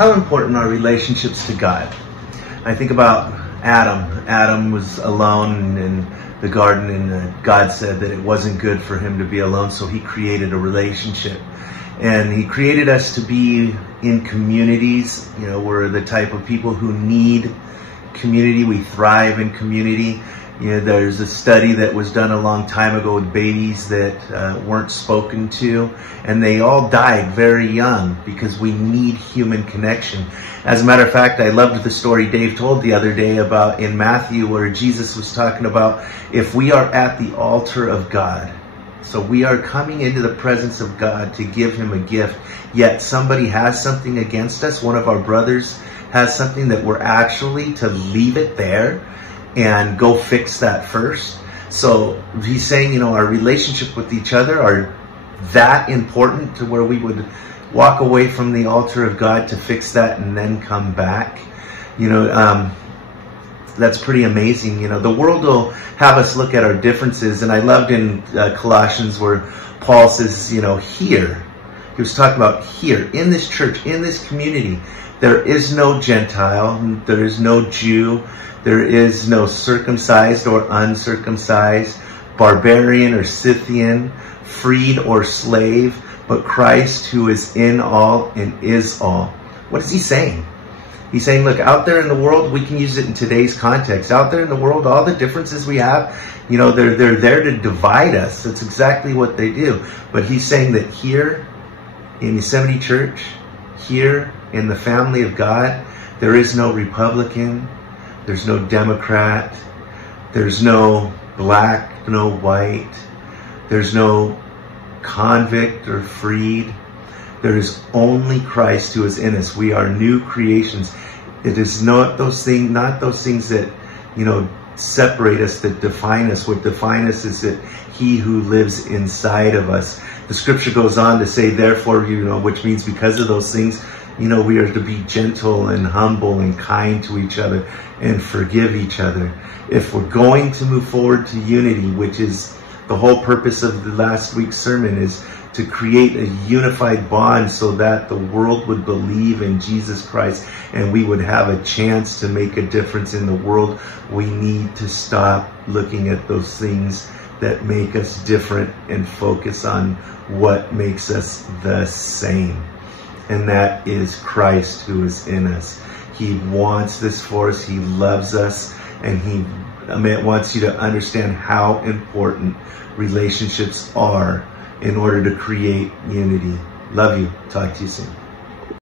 how important are relationships to God? I think about Adam. Adam was alone in the garden, and God said that it wasn't good for him to be alone, so he created a relationship. And he created us to be in communities. You know, we're the type of people who need community. We thrive in community. You know, there's a study that was done a long time ago with babies that weren't spoken to, and they all died very young because we need human connection. As a matter of fact, I loved the story Dave told the other day about in Matthew, where Jesus was talking about if we are at the altar of God, so we are coming into the presence of God to give him a gift, yet somebody has something against us, one of our brothers has something, that we're actually to leave it there and go fix that first. So he's saying, you know, our relationship with each other are that important to where we would walk away from the altar of God to fix that and then come back. You know, that's pretty amazing. You know, the world will have us look at our differences. And I loved in Colossians where Paul says, you know, here, he was talking about here, in this church, in this community, there is no Gentile, there is no Jew, there is no circumcised or uncircumcised, barbarian or Scythian, freed or slave, but Christ who is in all and is all. What is he saying? He's saying, look, out there in the world, we can use it in today's context. Out there in the world, all the differences we have, you know, they're there to divide us. That's exactly what they do. But he's saying that here in Yosemite Church, here in the family of God, there is no Republican, there's no Democrat, there's no black, no white, there's no convict or freed. There is only Christ who is in us. We are new creations. It is not those things that, you know, separate us, that define us. What define us is that he who lives inside of us. The scripture goes on to say, therefore, you know, which means because of those things, you know, we are to be gentle and humble and kind to each other and forgive each other. If we're going to move forward to unity, which is the whole purpose of the last week's sermon, is to create a unified bond so that the world would believe in Jesus Christ and we would have a chance to make a difference in the world, we need to stop looking at those things that make us different and focus on what makes us the same. And that is Christ who is in us. He wants this for us. He loves us. And he wants you to understand how important relationships are in order to create unity. Love you. Talk to you soon.